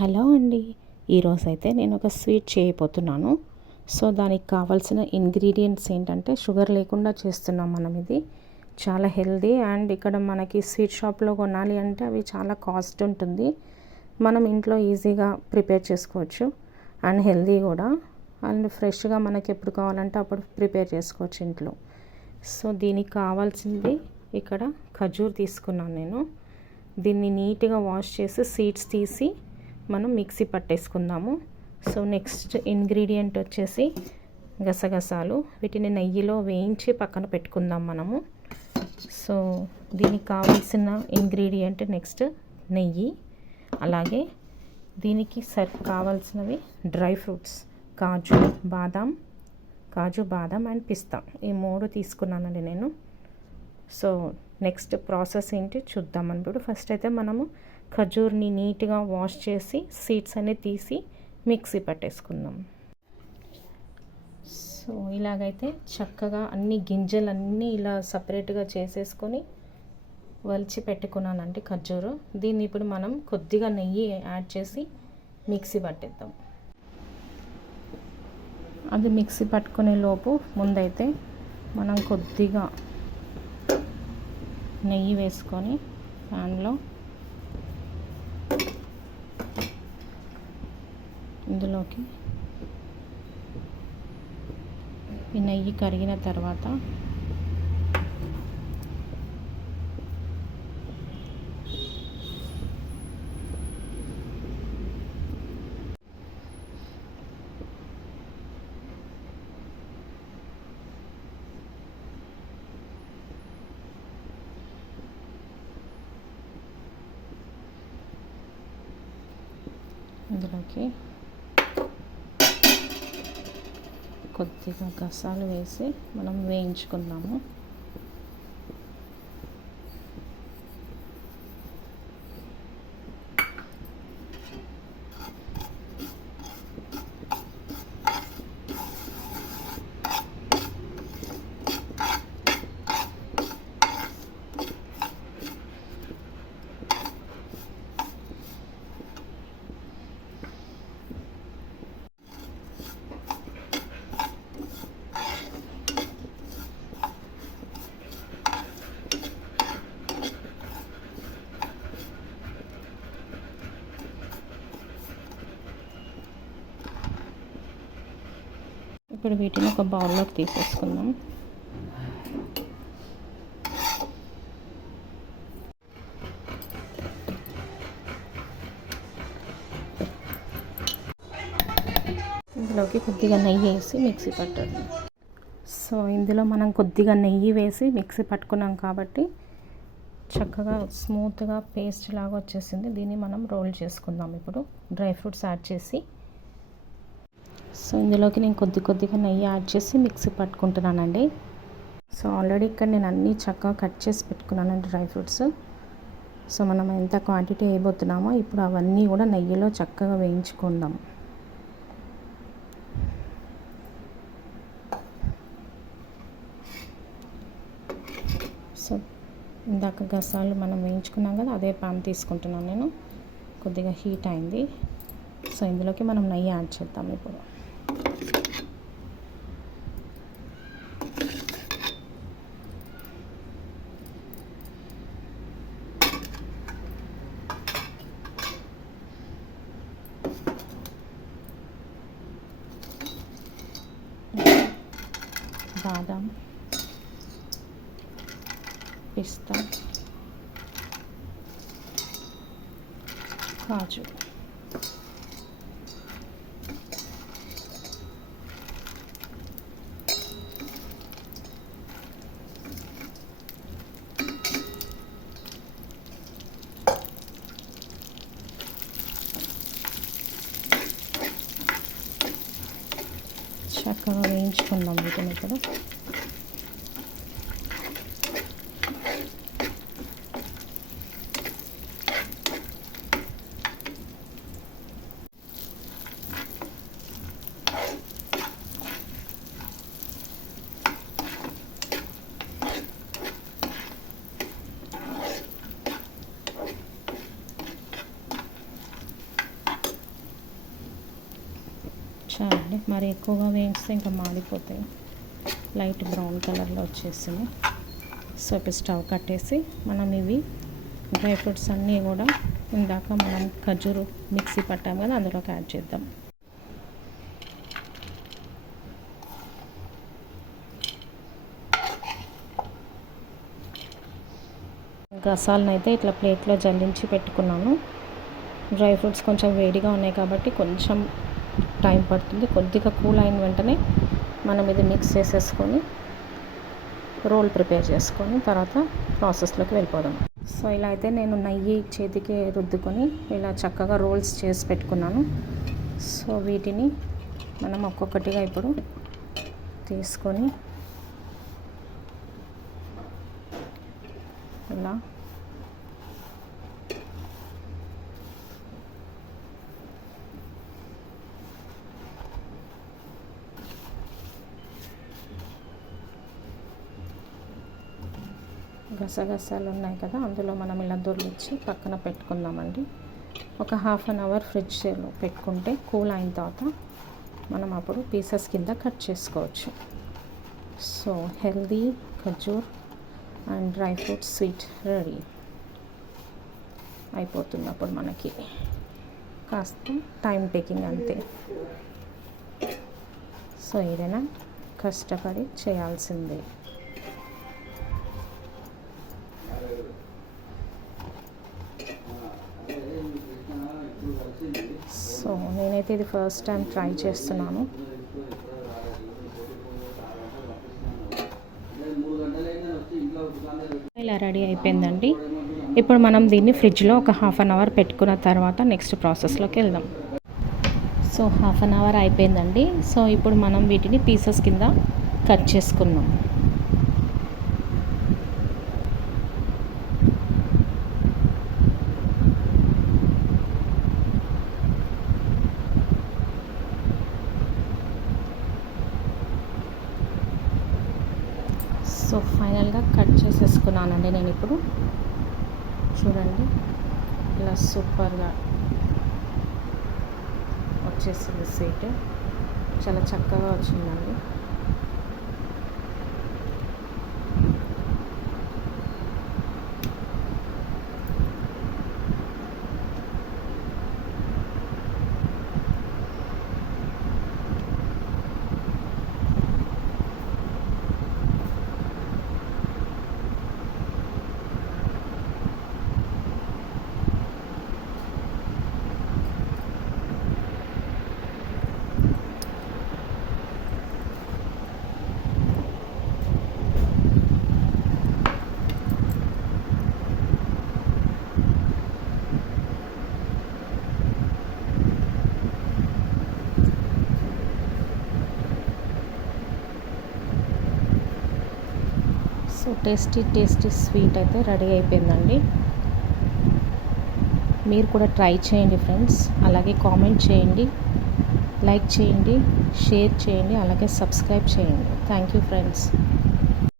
Hello అండి. ఈరోజైతే నేను ఒక స్వీట్ చేయబోతున్నాను. సో దానికి కావాల్సిన ఇంగ్రీడియంట్స్ ఏంటంటే షుగర్ లేకుండా చేస్తున్నాం మనం. ఇది చాలా హెల్దీ అండ్ ఇక్కడ మనకి స్వీట్ షాప్లో కొనాలి అంటే అవి చాలా కాస్ట్ ఉంటుంది. మనం ఇంట్లో ఈజీగా ప్రిపేర్ చేసుకోవచ్చు అండ్ హెల్దీ కూడా అండ్ ఫ్రెష్గా మనకి ఎప్పుడు కావాలంటే అప్పుడు ప్రిపేర్ చేసుకోవచ్చు ఇంట్లో. సో దీనికి కావాల్సింది ఇక్కడ ఖజూర్ తీసుకున్నాను నేను. దీన్ని నీట్గా వాష్ చేసి సీడ్స్ తీసి మనం మిక్సీ పట్టేసుకుందాము. సో నెక్స్ట్ ఇంగ్రీడియంట్ వచ్చేసి గసగసాలు. వీటిని నెయ్యిలో వేయించి పక్కన పెట్టుకుందాం మనము. సో దీనికి కావాల్సిన ఇంగ్రీడియంట్ నెక్స్ట్ నెయ్యి, అలాగే దీనికి కావాల్సినవి డ్రై ఫ్రూట్స్ కాజు బాదం అండ్ పిస్తా. ఈ 3 తీసుకున్నానండి నేను. సో నెక్స్ట్ ప్రాసెస్ ఏంటి చూద్దాం అన్నప్పుడు. ఫస్ట్ అయితే మనము ఖజూర్ని నీట్గా వాష్ చేసి సీడ్స్ అన్నీ తీసి మిక్సీ పట్టేసుకుందాం. సో ఇలాగైతే చక్కగా అన్ని గింజలన్నీ ఇలా సపరేట్గా చేసేసుకొని వలిచి పెట్టుకున్నానండి ఖర్జూరు. దీన్ని ఇప్పుడు మనం కొద్దిగా నెయ్యి యాడ్ చేసి మిక్సీ పట్టేద్దాం. అది మిక్సీ పట్టుకునే లోపు ముందైతే మనం కొద్దిగా నెయ్యి వేసుకొని ప్యాన్లో ఇందులోకి ఈ నెయ్యి కరిగిన తర్వాత ఇందులోకి కొద్దిగా గసాలు వేసి మనం వేయించుకుందాము. ఇప్పుడు వీటిని ఒక బౌల్లోకి తీసేసుకుందాం. ఇందులోకి కొద్దిగా నెయ్యి వేసి మిక్సీ పట్టాలి. సో ఇందులో మనం కొద్దిగా నెయ్యి వేసి మిక్సీ పట్టుకున్నాం కాబట్టి చక్కగా స్మూత్గా పేస్ట్ లాగా వచ్చేసింది. దీన్ని మనం రోల్ చేసుకుందాం. ఇప్పుడు డ్రై ఫ్రూట్స్ యాడ్ చేసి, సో ఇందులోకి నేను కొద్దిగా నెయ్యి యాడ్ చేసి మిక్సీ పట్టుకుంటున్నానండి. సో ఆల్రెడీ ఇక్కడ నేను అన్నీ చక్కగా కట్ చేసి పెట్టుకున్నానండి డ్రై ఫ్రూట్స్. సో మనం ఎంత క్వాంటిటీ వేయబోతున్నామో ఇప్పుడు అవన్నీ కూడా నెయ్యిలో చక్కగా వేయించుకుందాం. సో ఇందాక గసాలు మనం వేయించుకున్నాం కదా, అదే పాన్ తీసుకుంటున్నాను నేను. కొద్దిగా హీట్ అయింది. సో ఇందులోకి మనం నెయ్యి యాడ్ చేద్దాం ఇప్పుడు. బాదం, పిస్తా, కాజు, చక్కగా వేయించుకుందాం వీటిని ఇప్పుడు. చాలండి, మరి ఎక్కువగా వేయించితే ఇంకా మాడిపోతాయి. లైట్ బ్రౌన్ కలర్లో వచ్చేసింది. సో ఇప్పుడు స్టవ్ కట్టేసి మనం ఇవి డ్రై ఫ్రూట్స్ అన్నీ కూడా ఇందాక మనం ఖర్జూరు మిక్సీ పట్టాం కదా, అందులోకి యాడ్ చేద్దాం. గసాలను అయితే ఇట్లా ప్లేట్లో జల్లించి పెట్టుకున్నాను. డ్రై ఫ్రూట్స్ కొంచెం వేడిగా ఉన్నాయి కాబట్టి కొంచెం టైం పడుతుంది. కొద్దిగా కూల్ అయిన వెంటనే మనం ఇది మిక్స్ చేసేసుకొని రోల్ ప్రిపేర్ చేసుకొని తర్వాత ప్రాసెస్లోకి వెళ్ళిపోదాం. సో ఇలా అయితే నేను నెయ్యి చేతికి రుద్దుకొని ఇలా చక్కగా రోల్స్ చేసి పెట్టుకున్నాను. సో వీటిని మనం ఒక్కొక్కటిగా ఇప్పుడు తీసుకొని ఇలా గసగసాలు ఉన్నాయి కదా, అందులో మనం ఇలా దొర్లిచ్చి పక్కన పెట్టుకుందామండి. ఒక హాఫ్ అన్ అవర్ ఫ్రిడ్జ్లో పెట్టుకుంటే కూల్ అయిన తర్వాత మనం అప్పుడు పీసెస్ కింద కట్ చేసుకోవచ్చు. సో హెల్దీ ఖర్జూర్ and dry fruits sweet ready అయిపోతుంది. అప్పుడు మనకి కాస్త టైం టేకింగ్ అంతే. సో ఏదైనా కష్టపడి చేయాల్సిందే. సో నేనైతే ఇది ఫస్ట్ టైం ట్రై చేస్తున్నాను. ఇలా రెడీ అయిపోయిందండి. ఇప్పుడు మనం దీన్ని ఫ్రిడ్జ్లో ఒక హాఫ్ అన్ అవర్ పెట్టుకున్న తర్వాత నెక్స్ట్ ప్రాసెస్లోకి వెళ్దాం. సో హాఫ్ అన్ అవర్ అయిపోయిందండి. సో ఇప్పుడు మనం వీటిని పీసెస్ కింద కట్ చేసుకుందాం. సో ఫైనల్గా కట్ చేసేసుకున్నానండి నేను. ఇప్పుడు చూడండి ఇలా సూపర్గా వచ్చేసింది స్వీట్, చాలా చక్కగా వచ్చిందండి. సో టేస్టీ స్వీట్ అయితే రెడీ అయిపోయిందండి. మీరు కూడా ట్రై చేయండి ఫ్రెండ్స్. అలాగే కామెంట్ చేయండి, లైక్ చేయండి, షేర్ చేయండి, అలాగే సబ్స్క్రైబ్ చేయండి. Thank you friends.